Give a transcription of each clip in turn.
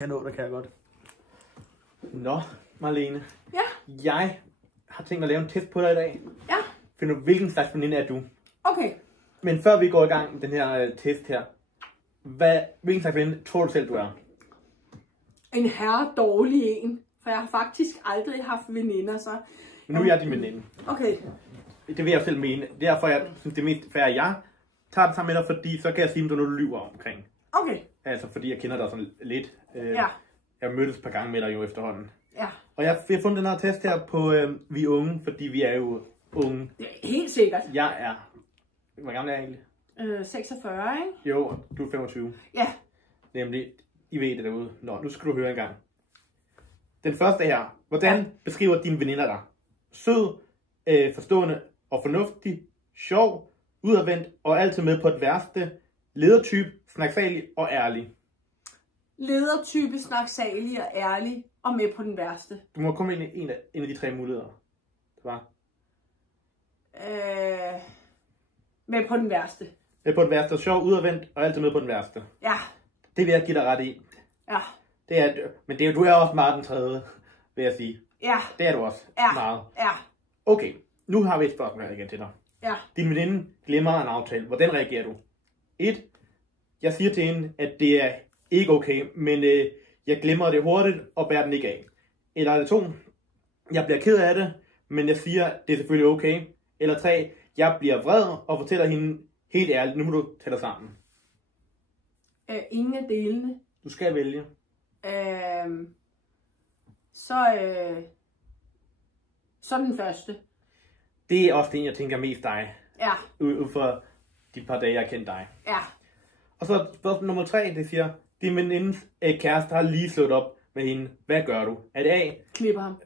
Det kan jeg godt. Nå, Marlene. Ja. Jeg har tænkt at lave en test på dig i dag. Ja. Find ud, hvilken slags veninde er du. Okay. Men før vi går i gang med den her test her, hvilken slags veninde tror du selv, du er? En herre dårlig en. For jeg har faktisk aldrig haft veninder, så... Men nu er jeg din veninde. Okay. Det vil jeg selv mene. Derfor jeg synes, det er mest fair, at jeg tager det sammen med dig, fordi så kan jeg sige, om du er noget, du lyver omkring. Okay. Altså, fordi jeg kender dig sådan lidt. Ja. Jeg mødtes et par gange med dig jo efterhånden. Ja. Og jeg har fundet den her test her på Vi er unge, fordi vi er jo unge. Det er helt sikkert. Jeg er... Hvor gammel er jeg egentlig? 46, ikke? Jo, du er 25. Ja. Nemlig, I ved det derude. Nå, nu skal du høre en gang. Den første her. Hvordan beskriver dine veninder dig? Sød, forstående og fornuftig, sjov, udadvendt og altid med på det værste, ledertype, snaksalig og ærlig. Ledertype, snaksalig og ærlig og med på den værste. Du må komme ind i en af de tre muligheder. Det var. Med på den værste. Med på den værste, sjov, udadvendt og altid med på den værste. Ja. Det vil jeg give dig ret i. Ja. Det er, men du er også meget den tredje, vil jeg sige. Ja. Det er du også. Ja. Meget. Ja. Okay, nu har vi et spørgsmål her igen til dig. Ja. Din veninde glemmer en aftale. Hvordan reagerer du? 1. Jeg siger til hende, at det er ikke okay, men jeg glemmer det hurtigt og bærer den ikke af. Eller er det 2. Jeg bliver ked af det, men jeg siger, det er selvfølgelig okay. Eller 3. Jeg bliver vred og fortæller hende helt ærligt, nu må du tage dig sammen. Ingen af delene. Du skal vælge. Så den første. Det er også det, jeg tænker mest dig. Ja. Ud for de par dage, jeg har kendt dig. Ja. Og så spørgsmål nummer 3, det siger, din venindes kæreste har lige slået op med hende. Hvad gør du? Er det A? Klipper ham.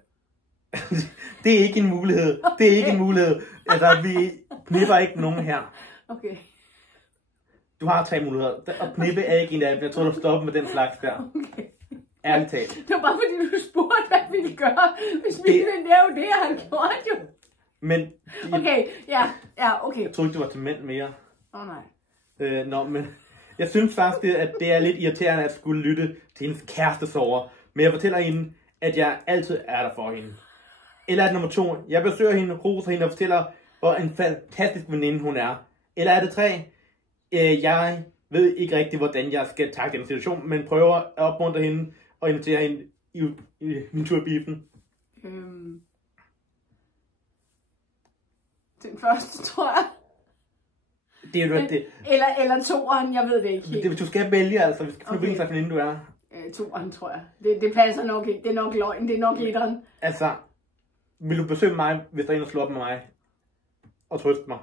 Det er ikke en mulighed. Det er ikke en mulighed. Altså, vi knipper ikke nogen her. Okay. Du har 3 muligheder. Og knippe er ikke en af dem. Jeg tror, du stopper med den slags der. Okay. Ærligt talt. Det var bare fordi, du spurgte, hvad vi ville gøre, hvis vi ville lave det, han gjorde jo. Men... Okay, ja, okay. Jeg tror ikke, du var til mænd mere. Nej. Nå, men... Jeg synes faktisk, at det er lidt irriterende at skulle lytte til hendes kæreste sover. Men jeg fortæller hende, at jeg altid er der for hende. Eller er det nummer 2? Jeg besøger hende, roser hende og fortæller, hvor en fantastisk veninde hun er. Eller er det 3? Jeg ved ikke rigtig, hvordan jeg skal takle den situation, men prøver at opmuntre hende og invitere hende i min tur i biffen. Den første, tror jeg. Det er jo det. Eller toeren, jeg ved det ikke helt. Du skal vælge, altså. Vi skal finde, hvilken slags veninde du er. Toeren, tror jeg. Det passer nok ikke. Det er nok løgn. Det er nok etteren. Altså, vil du besøge mig, hvis der er en, der slår op med mig? Og trøste mig?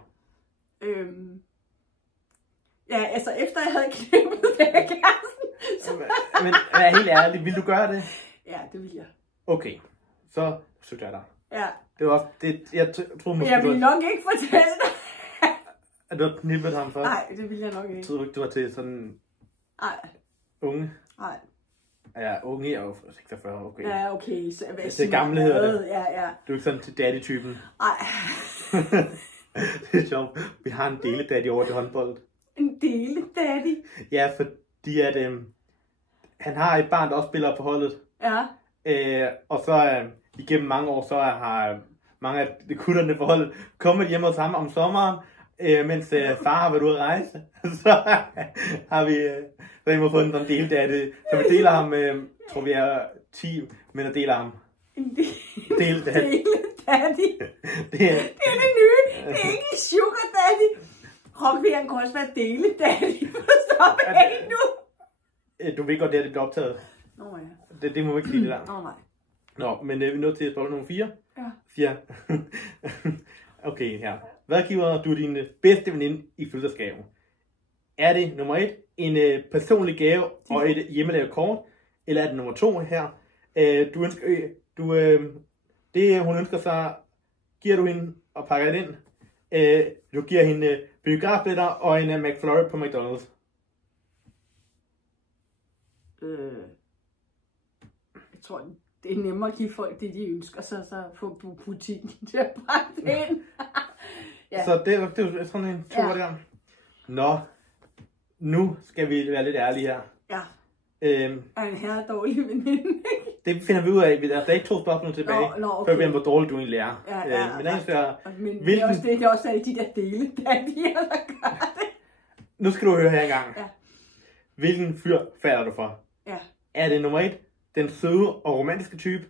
Ja, altså efter jeg havde klippet det af kæresten. Så... Men vær helt ærlig, vil du gøre det? Ja, det vil jeg. Okay, så besøgte jeg dig. Ja. Det var også, jeg tror måske, jeg vil nok ikke fortælle dig. At du har knippet ham først? Nej, det vil jeg nok ikke. Jeg troede ikke, du var til sådan... Nej. Unge? Nej. Ja, unge er jo 46, okay. Ja, okay. Så hvad det gamle hedder det. Ja. Du er ikke sådan til daddy-typen? Nej. Det er sjovt. Vi har en dele-daddy over til håndbold. En dele-daddy? Ja, fordi at han har et barn, der også spiller på holdet. Ja. Og så igennem mange år, så har mange af de kutterne på holdet kommet hjem hos ham om sommeren, mens far har været ude at rejse. Så har vi fået en del af det. Så vi deler ham, tror vi er 10, men der deler ham. En dele daddy. Det er det nye. Det er ikke sugar daddy. Rockvian kan også være dele daddy. Stop af nu. Du ved godt, det bliver optaget. Nå ja. Det må vi ikke sige det der. Nå nej. Nå, men vi er nødt til spørgsmål nummer 4. Ja. 4. Okay, her. Hvad giver du din bedste veninde i fødselsdagsgave? Er det nummer 1, en personlig gave og et hjemmelavet kort? Eller er det nummer 2 her? Det hun ønsker sig, giver du hende og pakker det ind. Du giver hende biografbilletter og en McFlurry på McDonald's. Jeg tror, det er nemmere at give folk det, de ønsker sig, så få butikken til at pakke det ind. Ja. Så det er sådan en tur der. Nå, nu skal vi være lidt ærlige her. Ja. Er en herre dårlig veninde, ikke? Det finder vi ud af. Der er ikke 2 spørgsmål tilbage, okay. før vi ved, hvor dårlig du egentlig er. Ja, Men ellers er... Men det er også, det er også alle de der dele, der gør det. Nu skal du høre her engang. Ja. Hvilken fyr falder du for? Ja. Er det nummer 1, den søde og romantiske type?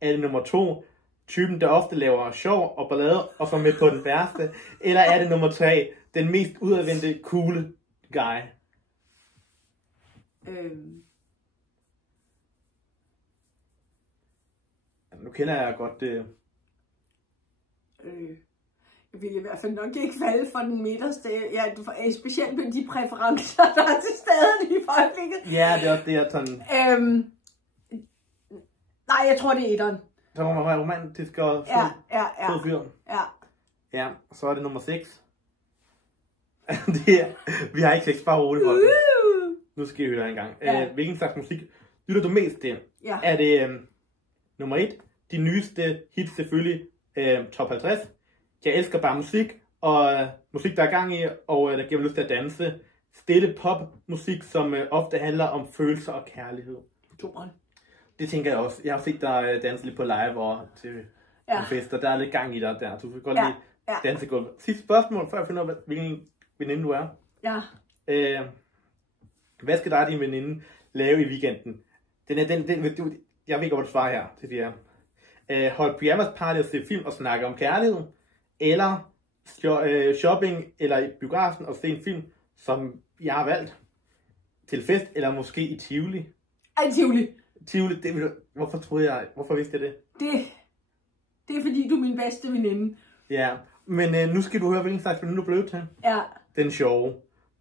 Er det nummer 2, typen, der ofte laver sjov og ballade, og så med på den værste? Eller er det nummer 3, den mest udadvendte, coole guy? Nu kender jeg godt... Jeg vil i hvert fald nok ikke falde for den midterste. Ja, specielt med de præferencer, der er til stede i folketinget. Ja, det er også det, jeg sådan... Nej, jeg tror, det er etteren. Så må man være romantisk og fed fyr. Ja, så er det nummer 6. Vi har ikke 6, bare roligt for Nu skal I høre en gang. Hvilken slags musik lytter du mest til? Ja. Er det nummer 1, de nyeste hits selvfølgelig, top 50. Jeg elsker bare musik, og musik, der er gang i, og der giver mig lyst til at danse. Stille popmusik, som ofte handler om følelser og kærlighed. Det tænker jeg også. Jeg har set dig danse lidt på live og til fester. Der er lidt gang i dig der. Du kan godt lide danse godt. Sidste spørgsmål, før jeg finder ud af, hvilken veninde du er. Ja. Hvad skal dig og din veninde lave i weekenden? Jeg ved ikke, hvad du svarer her til det her. Hold pyjamas party og se film og snakke om kærlighed. Eller shopping eller i biografen og se en film, som jeg har valgt til fest, eller måske i Tivoli. Tivoli, hvorfor vidste jeg det? Det er fordi, du er min bedste veninde. Ja, men nu skal du høre, hvilken slags veninde du blev til. Ja. Den sjove.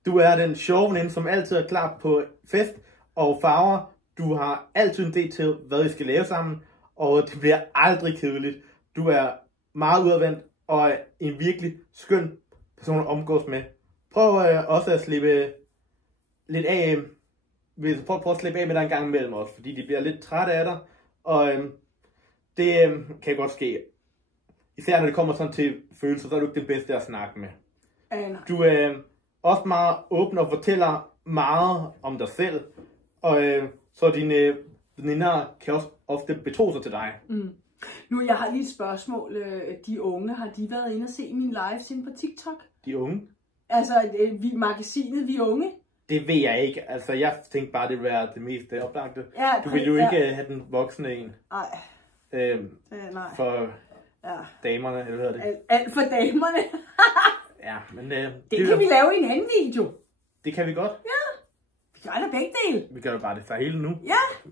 Du er den sjove veninde, som altid er klar på fest og farver. Du har altid en idé til, hvad I skal lave sammen, og det bliver aldrig kedeligt. Du er meget udadvendt og en virkelig skøn person at omgås med. Prøv også at slippe lidt af. Prøv at slippe af med dig en gang imellem også, fordi de bliver lidt trætte af dig. Og det kan godt ske. Især når det kommer sådan til følelser, så er du ikke den bedste at snakke med. Du er også meget åben og fortæller meget om dig selv. Og så dine veninder kan også ofte betro sig til dig. Nu, jeg har lige et spørgsmål. De unge, har de været inde og se min live inde på TikTok? De unge? Altså, magasinet Vi Unge? Det ved jeg ikke. Altså, jeg tænkte bare, det ville være det mest oplagte. Ja, du vil jo ikke have den voksne en. Nej. Nej. For damerne, eller hvad hedder det? Alt for damerne. Ja, men... det kan vi lave i en anden video. Det kan vi godt. Ja. Vi gør det begge dele. Vi gør det bare det for hele nu. Ja.